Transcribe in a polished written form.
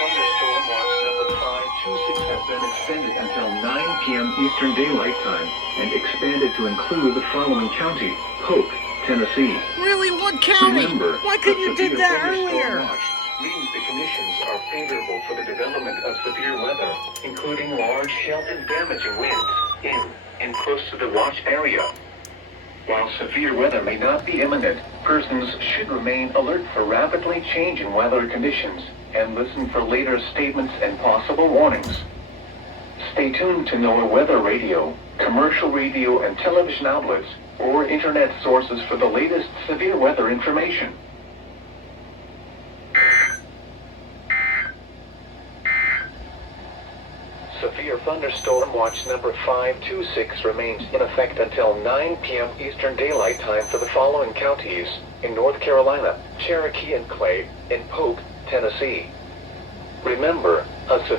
Thunderstorm watch number 526 has been extended until 9 p.m. Eastern Daylight Time and expanded to include the following county: Polk, Tennessee. Really? What county? Remember, Why couldn't you severe did that thunderstorm earlier? watch means the conditions are favorable for the development of severe weather, including large hail and damaging winds in and close to the watch area. While severe weather may not be imminent, persons should remain alert for rapidly changing weather conditions and listen for later statements and possible warnings. Stay tuned to NOAA weather radio, commercial radio and television outlets, or internet sources for the latest severe weather information. Severe thunderstorm watch number 526 remains in effect until 9 p.m. Eastern Daylight Time for the following counties: in North Carolina, Cherokee and Clay, and Polk, Tennessee. Remember, a